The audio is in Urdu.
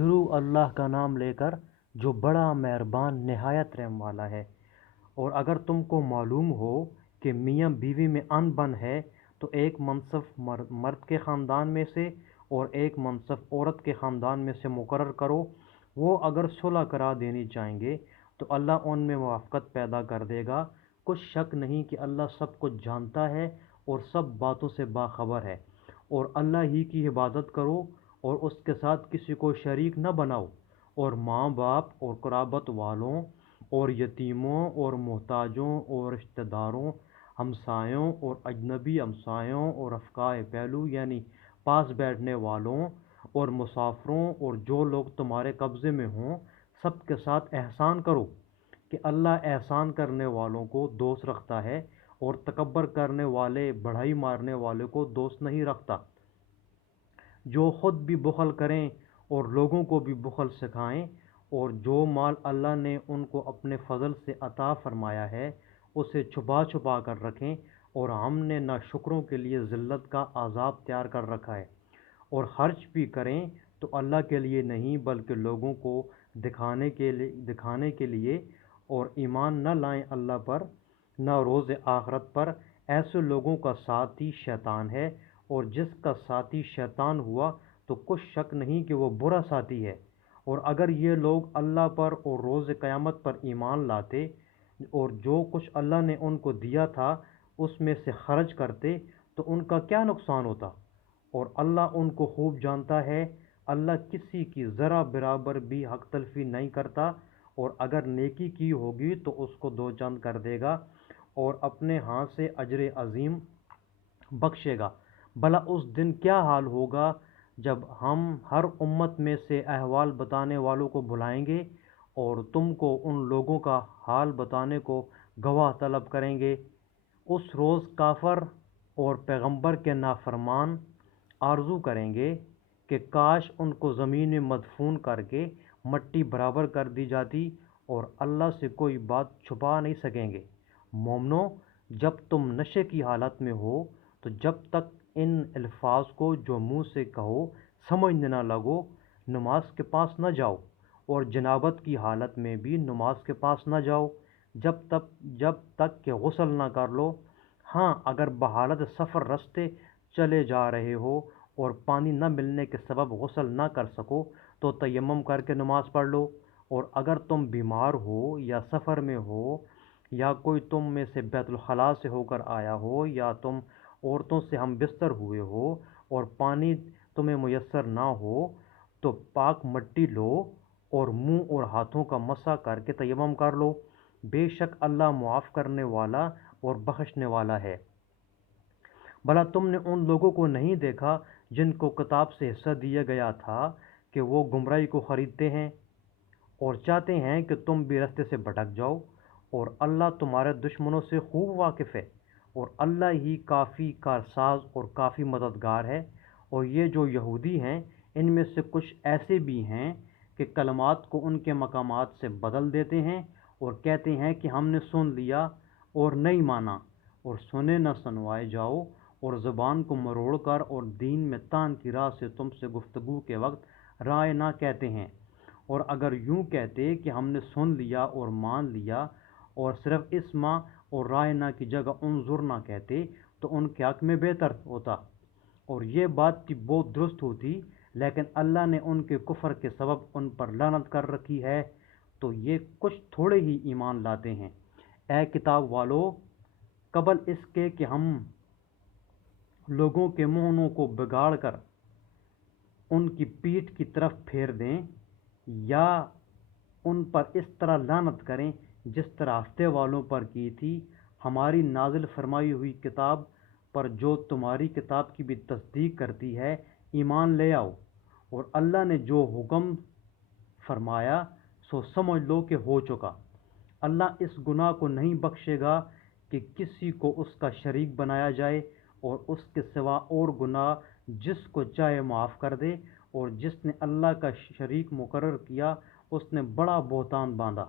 شروع اللہ کا نام لے کر جو بڑا مہربان نہایت رحم والا ہے۔ اور اگر تم کو معلوم ہو کہ میاں بیوی میں ان بن ہے تو ایک منصف مرد کے خاندان میں سے اور ایک منصف عورت کے خاندان میں سے مقرر کرو۔ وہ اگر صلح کرا دینی چاہیں گے تو اللہ ان میں موافقت پیدا کر دے گا۔ کچھ شک نہیں کہ اللہ سب کچھ جانتا ہے اور سب باتوں سے باخبر ہے۔ اور اللہ ہی کی عبادت کرو اور اس کے ساتھ کسی کو شریک نہ بناؤ، اور ماں باپ اور قرابت والوں اور یتیموں اور محتاجوں اور رشتہ داروں، ہمسایوں اور اجنبی ہمسایوں اور رفقاء پہلو یعنی پاس بیٹھنے والوں اور مسافروں اور جو لوگ تمہارے قبضے میں ہوں، سب کے ساتھ احسان کرو، کہ اللہ احسان کرنے والوں کو دوست رکھتا ہے اور تکبر کرنے والے بڑائی مارنے والے کو دوست نہیں رکھتا۔ جو خود بھی بخل کریں اور لوگوں کو بھی بخل سکھائیں، اور جو مال اللہ نے ان کو اپنے فضل سے عطا فرمایا ہے اسے چھپا چھپا کر رکھیں، اور ہم نے ناشکروں کے لیے ذلت کا عذاب تیار کر رکھا ہے۔ اور خرچ بھی کریں تو اللہ کے لیے نہیں بلکہ لوگوں کو دکھانے کے لیے، اور ایمان نہ لائیں اللہ پر نہ روز آخرت پر۔ ایسے لوگوں کا ساتھی شیطان ہے، اور جس کا ساتھی شیطان ہوا تو کچھ شک نہیں کہ وہ برا ساتھی ہے۔ اور اگر یہ لوگ اللہ پر اور روز قیامت پر ایمان لاتے اور جو کچھ اللہ نے ان کو دیا تھا اس میں سے خرچ کرتے تو ان کا کیا نقصان ہوتا، اور اللہ ان کو خوب جانتا ہے۔ اللہ کسی کی ذرا برابر بھی حق تلفی نہیں کرتا، اور اگر نیکی کی ہوگی تو اس کو دو چند کر دے گا اور اپنے ہاتھ سے اجر عظیم بخشے گا۔ بھلا اس دن کیا حال ہوگا جب ہم ہر امت میں سے احوال بتانے والوں کو بلائیں گے اور تم کو ان لوگوں کا حال بتانے کو گواہ طلب کریں گے۔ اس روز کافر اور پیغمبر کے نافرمان آرزو کریں گے کہ کاش ان کو زمین میں مدفون کر کے مٹی برابر کر دی جاتی، اور اللہ سے کوئی بات چھپا نہیں سکیں گے۔ مومنو، جب تم نشے کی حالت میں ہو تو جب تک ان الفاظ کو جو منہ سے کہو سمجھنے نہ لگو نماز کے پاس نہ جاؤ، اور جنابت کی حالت میں بھی نماز کے پاس نہ جاؤ جب تک کہ غسل نہ کر لو۔ ہاں، اگر بحالت سفر رستے چلے جا رہے ہو اور پانی نہ ملنے کے سبب غسل نہ کر سکو تو تیمم کر کے نماز پڑھ لو۔ اور اگر تم بیمار ہو یا سفر میں ہو یا کوئی تم میں سے بیت الخلاء سے ہو کر آیا ہو یا تم عورتوں سے ہم بستر ہوئے ہو اور پانی تمہیں میسر نہ ہو تو پاک مٹی لو اور منہ اور ہاتھوں کا مسح کر کے تیمم کر لو۔ بے شک اللہ معاف کرنے والا اور بخشنے والا ہے۔ بھلا تم نے ان لوگوں کو نہیں دیکھا جن کو کتاب سے حصہ دیا گیا تھا کہ وہ گمراہی کو خریدتے ہیں اور چاہتے ہیں کہ تم بھی رستے سے بھٹک جاؤ، اور اللہ تمہارے دشمنوں سے خوب واقف ہے، اور اللہ ہی کافی کارساز اور کافی مددگار ہے۔ اور یہ جو یہودی ہیں ان میں سے کچھ ایسے بھی ہیں کہ کلمات کو ان کے مقامات سے بدل دیتے ہیں اور کہتے ہیں کہ ہم نے سن لیا اور نہیں مانا، اور سنے نہ سنوائے جاؤ، اور زبان کو مروڑ کر اور دین میں تان کی راہ سے تم سے گفتگو کے وقت رائے نہ کہتے ہیں۔ اور اگر یوں کہتے کہ ہم نے سن لیا اور مان لیا اور صرف اسمع اور رائے نہ کی جگہ انظر نہ کہتے تو ان کے حق میں بہتر ہوتا، اور یہ بات بھی بہت درست ہوتی، لیکن اللہ نے ان کے کفر کے سبب ان پر لعنت کر رکھی ہے، تو یہ کچھ تھوڑے ہی ایمان لاتے ہیں۔ اے کتاب والو، قبل اس کے کہ ہم لوگوں کے منہوں کو بگاڑ کر ان کی پیٹھ کی طرف پھیر دیں یا ان پر اس طرح لعنت کریں جس طرح ہفتے والوں پر کی تھی، ہماری نازل فرمائی ہوئی کتاب پر جو تمہاری کتاب کی بھی تصدیق کرتی ہے ایمان لے آؤ، اور اللہ نے جو حکم فرمایا سو سمجھ لو کہ ہو چکا۔ اللہ اس گناہ کو نہیں بخشے گا کہ کسی کو اس کا شریک بنایا جائے، اور اس کے سوا اور گناہ جس کو چاہے معاف کر دے، اور جس نے اللہ کا شریک مقرر کیا اس نے بڑا بہتان باندھا۔